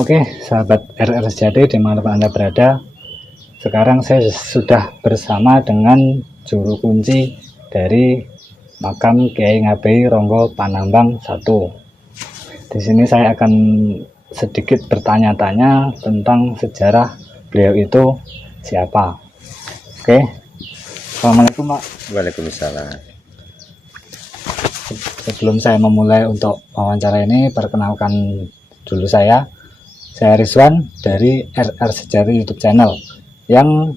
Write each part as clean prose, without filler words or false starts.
Oke, sahabat RR Sejati dimanapun Anda berada, sekarang saya sudah bersama dengan juru kunci dari makam Kiai Ngabei Ronggo Panambang 1. Di sini saya akan sedikit bertanya-tanya tentang sejarah beliau itu siapa. Oke, Assalamualaikum Pak. Waalaikumsalam. Sebelum saya memulai untuk wawancara ini, perkenalkan dulu saya Rizwan dari RR Sejati YouTube channel yang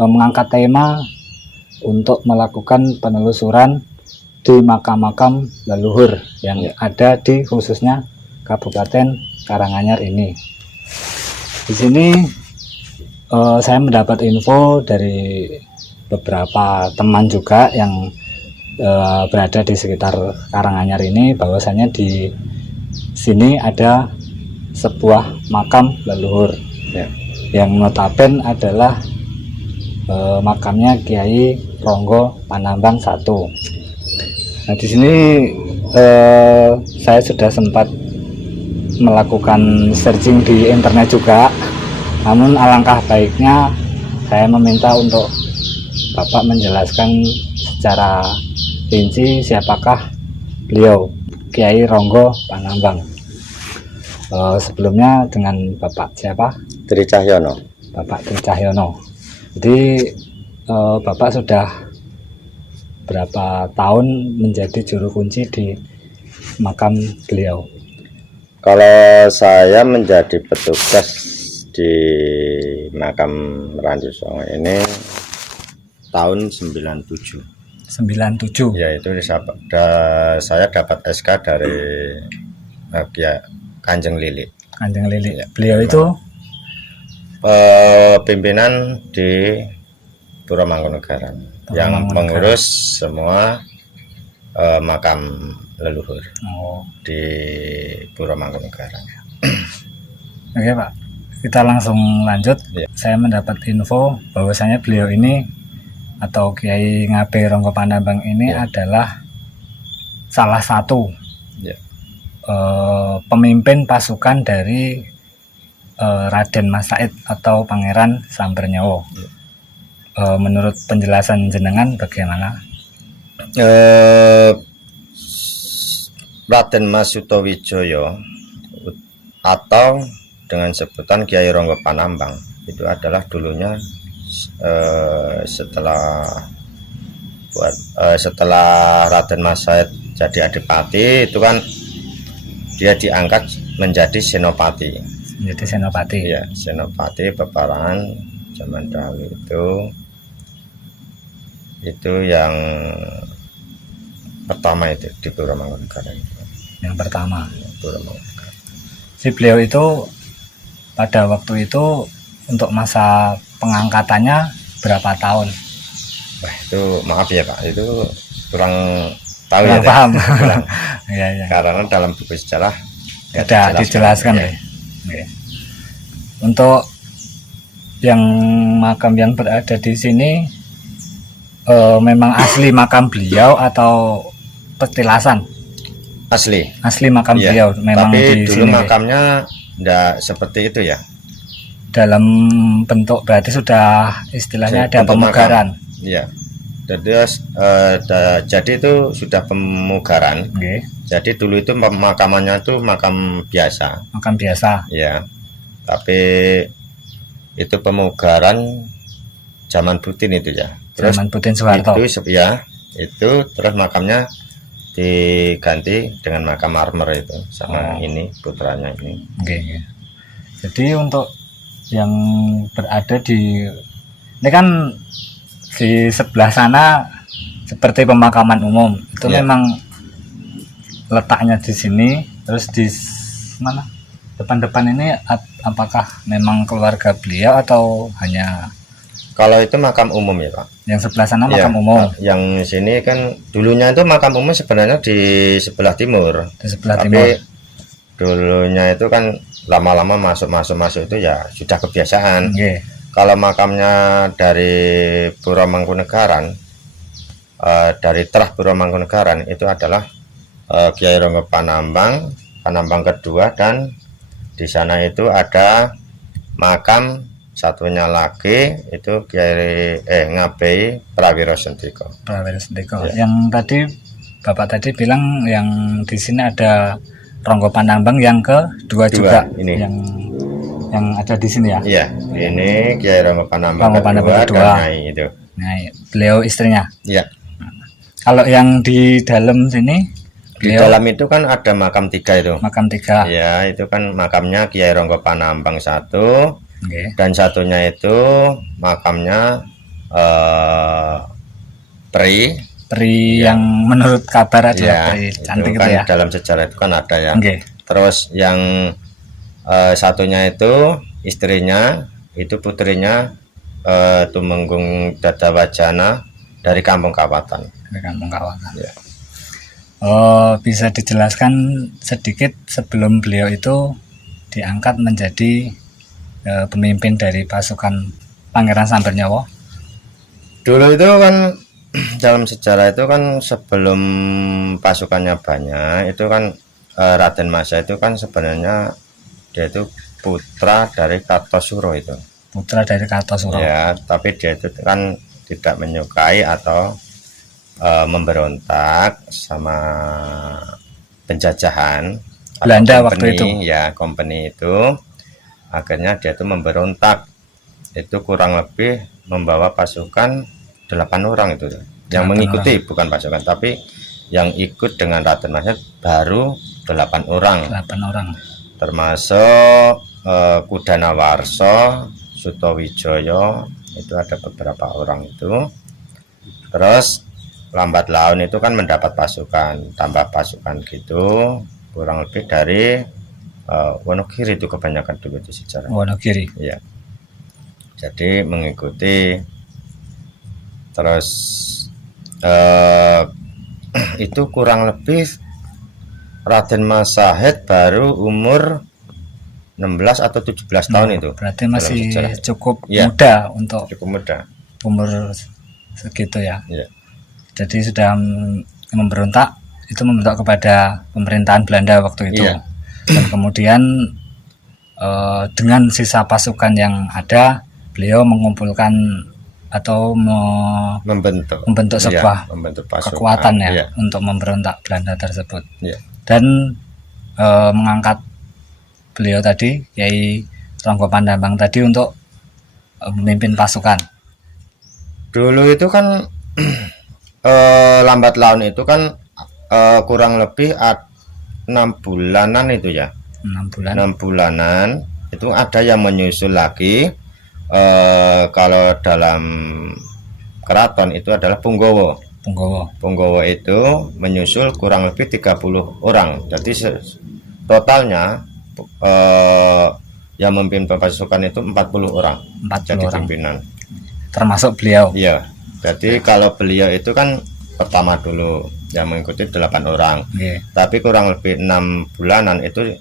mengangkat tema untuk melakukan penelusuran di makam-makam leluhur yang ada di khususnya Kabupaten Karanganyar ini. Di sini saya mendapat info dari beberapa teman juga yang berada di sekitar Karanganyar ini, bahwasanya di sini ada sebuah makam leluhur yang notaben adalah makamnya Kiai Ronggo Panambang 1. Nah, di sini saya sudah sempat melakukan searching di internet juga, namun alangkah baiknya saya meminta untuk Bapak menjelaskan secara rinci siapakah beliau Kiai Ronggo Panambang. Sebelumnya dengan Bapak siapa? Tri Cahyono. Bapak Tri Cahyono. Jadi Bapak sudah berapa tahun menjadi juru kunci di makam beliau? Kalau saya menjadi petugas di makam Randu Songo ini tahun 97. 97. Ya, itu saya dapat SK dari Kanjeng Lili. Kanjeng Lili. Ya, beliau itu pimpinan di Pura Mangkunegaran yang mengurus semua makam leluhur di Pura Mangkunegaran. Oke Pak, kita langsung lanjut. Saya mendapat info bahwasanya beliau ini atau Kiai Ngabei Ronggo Panambang ini adalah salah satu pemimpin pasukan dari Raden Mas Said atau Pangeran Sambernyawa. Menurut penjelasan jenengan bagaimana? Raden Mas Sutawijaya atau dengan sebutan Kiai Ronggo Panambang itu adalah dulunya setelah Raden Mas Said jadi adipati, itu kan dia diangkat menjadi senopati. Menjadi senopati. Ya, senopati peperangan zaman dahulu itu yang pertama itu di Pura Mangkunegaran. Yang pertama. Pura Mangkunegaran. Si beliau itu pada waktu itu untuk masa pengangkatannya berapa tahun? Wah, itu maaf ya Pak, itu kurang tahu kurang ya. Paham. Kurang. Ya. Karena dalam buku sejarah tidak dijelaskan ya. Untuk yang makam yang berada di sini memang asli makam beliau atau petilasan? Asli makam beliau memang. Tapi di dulu sini makamnya tidak seperti itu ya. Dalam bentuk berarti sudah istilahnya ada pemugaran. Iya. Jadi itu sudah pemugaran. Jadi dulu itu makamannya itu makam biasa. Makam biasa. Ya. Tapi itu pemugaran zaman Putin itu ya. Terus zaman Putin Soeharto. Itu terus makamnya diganti dengan makam marmer itu sama ini putranya ini. Jadi untuk yang berada di ini kan di sebelah sana seperti pemakaman umum itu memang letaknya di sini, terus di mana depan-depan ini apakah memang keluarga beliau atau hanya? Kalau itu makam umum ya Pak. Yang sebelah sana makam umum. Yang sini kan dulunya itu makam umum sebenarnya di sebelah timur. Di sebelah Tapi timur. Dulunya itu kan lama-lama masuk itu ya sudah kebiasaan. Kalau makamnya dari Pura Mangkunegaran, dari Terah Pura Mangkunegaran itu adalah Kiai Ronggo Panambang kedua dan Di sana itu ada makam satunya lagi itu Kiai Ngabei Prawiro Sentiko. Prawiro Sentiko. Ya. Yang tadi Bapak tadi bilang yang di sini ada Ronggo Panambang yang kedua juga ini. Yang ada di sini ya. Iya, ini Kiai Ronggo Panambang kedua. Dan Nyai itu. Nah, beliau istrinya. Iya. Kalau yang di dalam sini, di dalam itu kan ada makam 3 itu. Makam 3. Ya, itu kan makamnya Kiai Ronggo Panambang 1. Okay. Dan satunya itu makamnya Pri yang menurut kabar adalah ya, Pri cantik itu kan ya. Dalam sejarah itu kan ada ya. Okay. Terus yang satunya itu istrinya, itu putrinya Tumenggung Dadawajana dari Kampung Kawatan. Dari Kampung Kawatan. Ya. Oh, bisa dijelaskan sedikit sebelum beliau itu diangkat menjadi pemimpin dari pasukan Pangeran Sambernyawa? Dulu itu kan dalam sejarah itu kan sebelum pasukannya banyak, itu kan Raden Masa itu kan sebenarnya dia itu putra dari Kartosuro itu. Putra dari Kartosuro. Ya, tapi dia itu kan tidak menyukai atau memberontak sama penjajahan Belanda company, waktu itu. Ya, company itu. Akhirnya dia itu memberontak. Itu kurang lebih membawa pasukan 8 orang itu. Yang mengikuti orang. Bukan pasukan, tapi yang ikut dengan Raden Mas baru 8 orang. 8 orang. Termasuk Kudana Warso, Sutowijoyo, itu ada beberapa orang itu. Terus lambat laun itu kan mendapat pasukan, tambah pasukan gitu, kurang lebih dari Wonogiri itu kebanyakan dulu itu sejarah. Wonogiri. Iya. Jadi mengikuti. Terus itu kurang lebih Raden Mas Said baru umur 16 atau 17 tahun itu. Berarti masih cukup muda untuk cukup muda. Umur segitu ya. Ya. Jadi sudah memberontak, itu memberontak kepada pemerintahan Belanda waktu itu. Ya. Dan kemudian dengan sisa pasukan yang ada, beliau mengumpulkan atau membentuk sebuah kekuatan ya, untuk memberontak Belanda tersebut. Ya. Dan mengangkat beliau tadi, Kiai Ronggo Panambang tadi untuk memimpin pasukan. Dulu itu kan lambat laun itu kan kurang lebih 6 bulanan itu ya. 6 bulanan itu ada yang menyusul lagi. Kalau dalam keraton itu adalah Punggowo. Punggowo itu menyusul kurang lebih 30 orang. Jadi totalnya yang memimpin pasukan itu 40 orang. 40 jadi orang. Pimpinan. Termasuk beliau. Iya. Jadi kalau beliau itu kan pertama dulu yang mengikuti 8 orang. Okay. Tapi kurang lebih 6 bulanan itu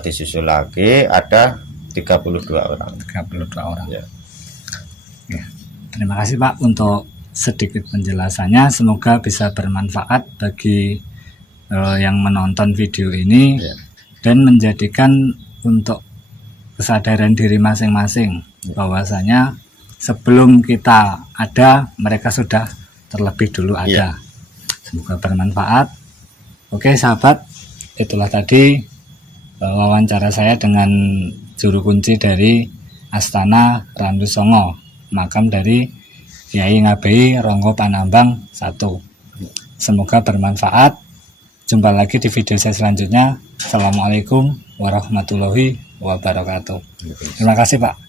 disusul lagi ada 32 orang. 32 orang. Ya. Ya. Terima kasih Pak untuk sedikit penjelasannya. Semoga bisa bermanfaat bagi yang menonton video ini. Ya. Dan menjadikan untuk kesadaran diri masing-masing bahwasanya sebelum kita ada, mereka sudah terlebih dulu ada. Ya. Semoga bermanfaat. Oke sahabat, itulah tadi wawancara saya dengan juru kunci dari Astana Randu Songo, makam dari Kiai Ngabei Ronggo Panambang 1. Semoga bermanfaat. Jumpa lagi di video saya selanjutnya. Assalamualaikum warahmatullahi wabarakatuh. Terima kasih Pak.